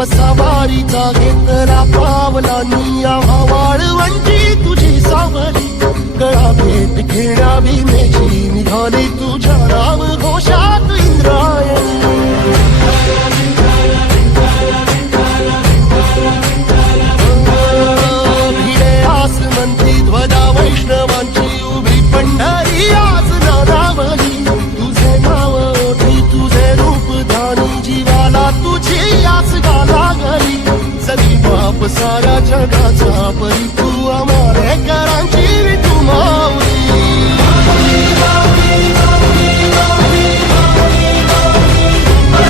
वसावारीचा घेतला पावलांनी आम्हा वाळवंटी तुझी सावली गळा भेट घेण्या भीमेची निघाली तुझ्या राम घोषात इंद्रायणी